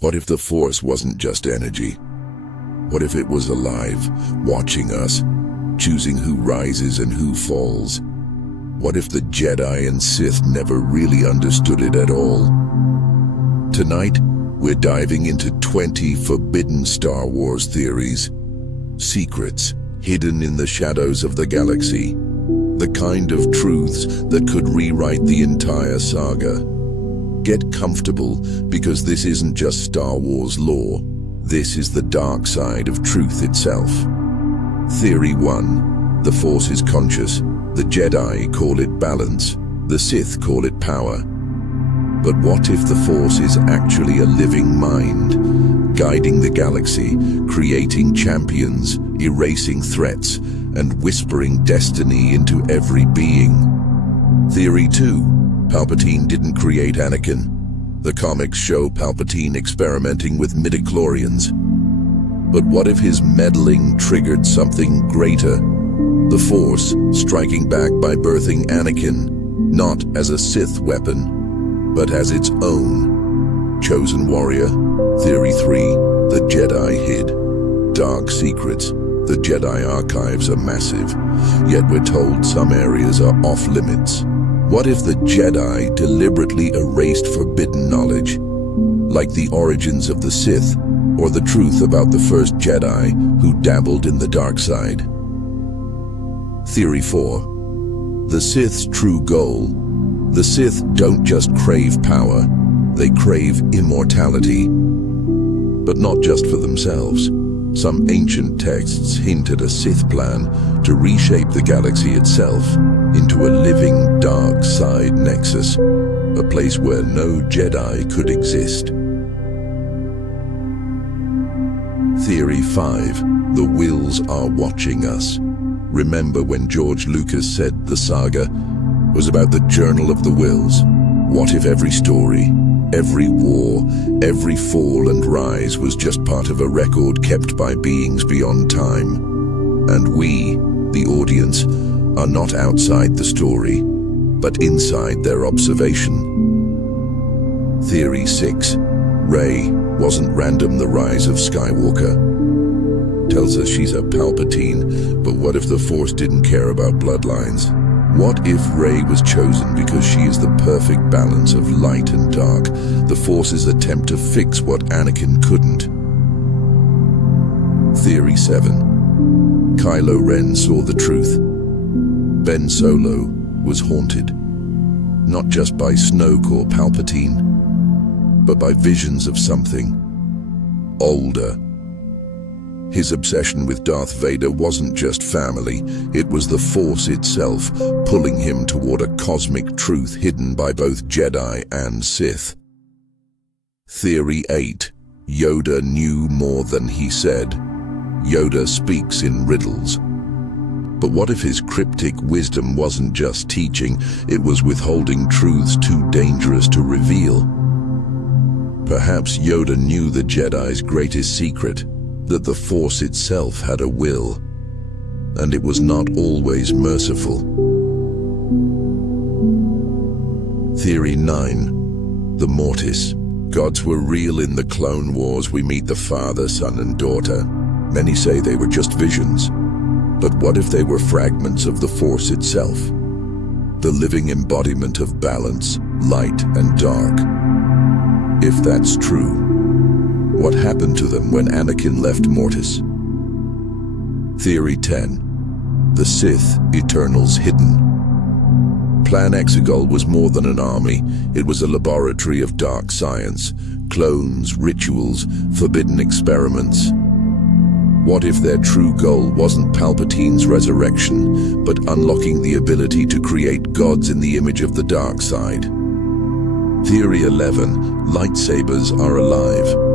What if the Force wasn't just energy? What if it was alive, watching us, choosing who rises and who falls? What if the Jedi and Sith never really understood it at all? Tonight, we're diving into 20 forbidden Star Wars theories. Secrets hidden in the shadows of the galaxy. The kind of truths that could rewrite the entire saga. Get comfortable, because this isn't just Star Wars lore. This is the dark side of truth itself. Theory 1. The Force is conscious. The Jedi call it balance. The Sith call it power. But what if the Force is actually a living mind, guiding the galaxy, creating champions, erasing threats, and whispering destiny into every being? Theory 2. Palpatine didn't create Anakin. The comics show Palpatine experimenting with midichlorians. But what if his meddling triggered something greater? The Force striking back by birthing Anakin, not as a Sith weapon, but as its own. Chosen warrior. Theory 3. The Jedi hid dark secrets. The Jedi archives are massive, yet we're told some areas are off limits. What if the Jedi deliberately erased forbidden knowledge, like the origins of the Sith or the truth about the first Jedi who dabbled in the dark side? Theory 4. The Sith's true goal. The Sith don't just crave power, they crave immortality. But not just for themselves. Some ancient texts hint at a Sith plan to reshape the galaxy itself into a living dark side nexus, a place where no Jedi could exist. Theory 5. The Wills are watching us. Remember when George Lucas said the saga was about the Journal of the Wills? What if every story, every war, every fall and rise was just part of a record kept by beings beyond time? And we, the audience, are not outside the story, but inside their observation. Theory 6. Rey wasn't random. The rise of Skywalker tells us she's a Palpatine, but what if the Force didn't care about bloodlines? What if Rey was chosen because she is the perfect balance of light and dark, the Force's attempt to fix what Anakin couldn't? Theory 7. Kylo Ren saw the truth. Ben Solo was haunted, not just by Snoke or Palpatine, but by visions of something older. His obsession with Darth Vader wasn't just family, it was the Force itself, pulling him toward a cosmic truth hidden by both Jedi and Sith. Theory 8. Yoda knew more than he said. Yoda speaks in riddles. But what if his cryptic wisdom wasn't just teaching, it was withholding truths too dangerous to reveal? Perhaps Yoda knew the Jedi's greatest secret, that the Force itself had a will, and it was not always merciful. Theory 9. The Mortis. Gods were real in the Clone Wars. We meet the father, son, and daughter. Many say they were just visions. But what if they were fragments of the Force itself? The living embodiment of balance, light, and dark. If that's true, what happened to them when Anakin left Mortis? Theory 10. The Sith Eternals hidden. Plan Exegol was more than an army. It was a laboratory of dark science, clones, rituals, forbidden experiments. What if their true goal wasn't Palpatine's resurrection, but unlocking the ability to create gods in the image of the dark side? Theory 11. Lightsabers are alive.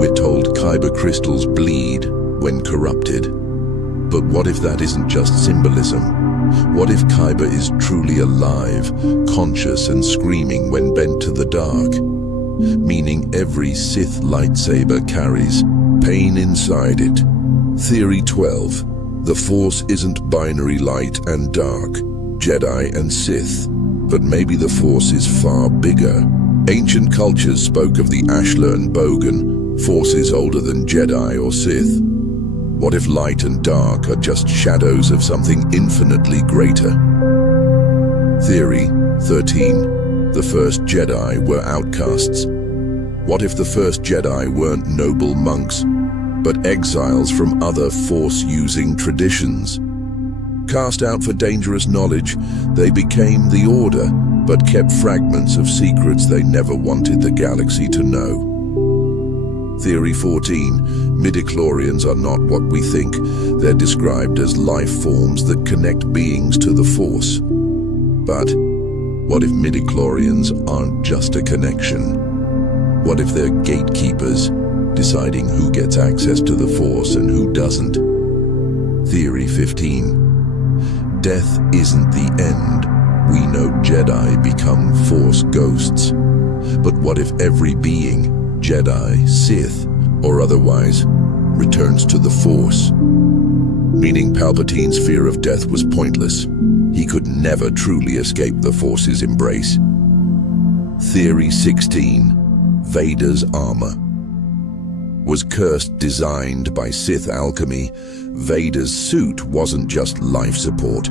We're told kyber crystals bleed when corrupted. But what if that isn't just symbolism? What if kyber is truly alive, conscious and screaming when bent to the dark? Meaning every Sith lightsaber carries pain inside it. Theory 12. The Force isn't binary light and dark, Jedi and Sith, but maybe the Force is far bigger, Ancient cultures spoke of the Ashlar Bogan, forces older than Jedi or Sith. What if light and dark are just shadows of something infinitely greater? Theory 13. The first Jedi were outcasts. What if the first Jedi weren't noble monks, but exiles from other Force-using traditions? Cast out for dangerous knowledge, they became the Order, but kept fragments of secrets they never wanted the galaxy to know. Theory 14. Midichlorians are not what we think. They're described as life forms that connect beings to the Force. But what if midichlorians aren't just a connection? What if they're gatekeepers, deciding who gets access to the Force and who doesn't? Theory 15. Death isn't the end. We know Jedi become Force ghosts. But what if every being, Jedi, Sith, or otherwise, returns to the Force? Meaning Palpatine's fear of death was pointless. He could never truly escape the Force's embrace. Theory 16. Vader's armor was cursed, designed by Sith alchemy. Vader's suit wasn't just life support.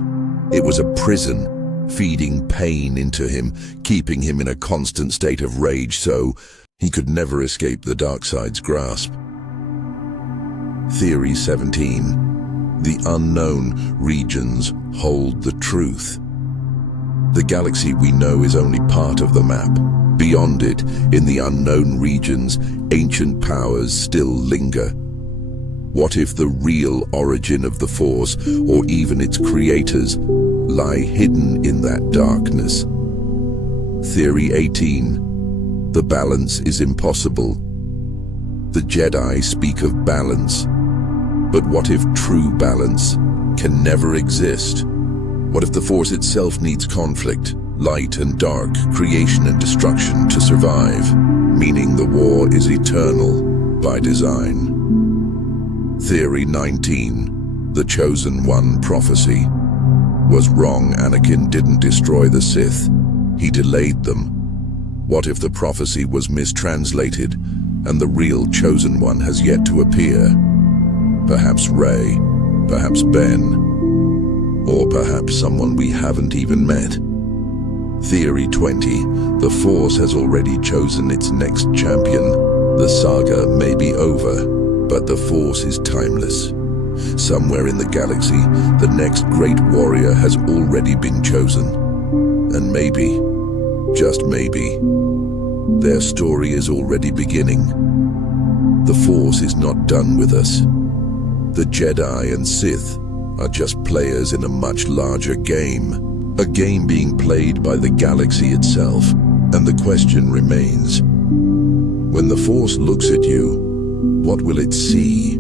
It was a prison, feeding pain into him, keeping him in a constant state of rage so he could never escape the dark side's grasp. Theory 17. The unknown regions hold the truth. The galaxy we know is only part of the map. Beyond it, in the unknown regions, ancient powers still linger. What if the real origin of the Force, or even its creators, lie hidden in that darkness? Theory 18. The balance is impossible. The Jedi speak of balance. But what if true balance can never exist? What if the Force itself needs conflict, light and dark, creation and destruction to survive, meaning the war is eternal by design? Theory 19. The Chosen One prophecy was wrong. Anakin didn't destroy the Sith. He delayed them. What if the prophecy was mistranslated and the real Chosen One has yet to appear? Perhaps Rey, perhaps Ben, or perhaps someone we haven't even met. Theory 20. The Force has already chosen its next champion. The saga may be over, but the Force is timeless. Somewhere in the galaxy, the next great warrior has already been chosen. And maybe, just maybe, their story is already beginning. The Force is not done with us. The Jedi and Sith are just players in a much larger game. A game being played by the galaxy itself. And the question remains, when the Force looks at you, what will it see?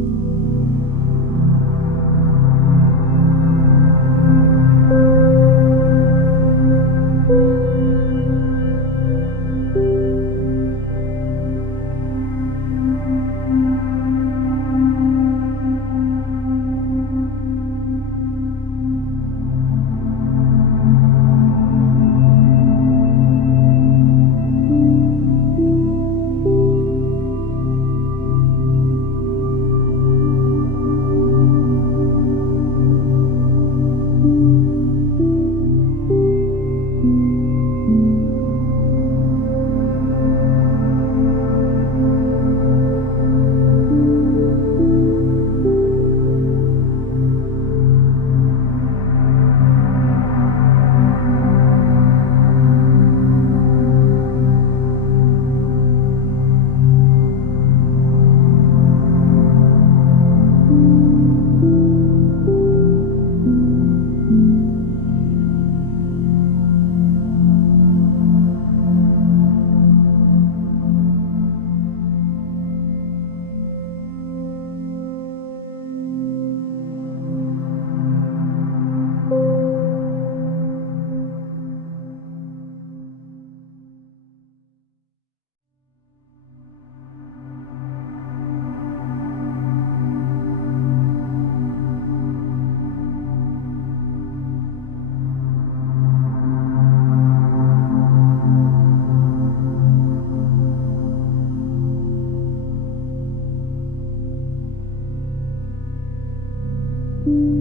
you.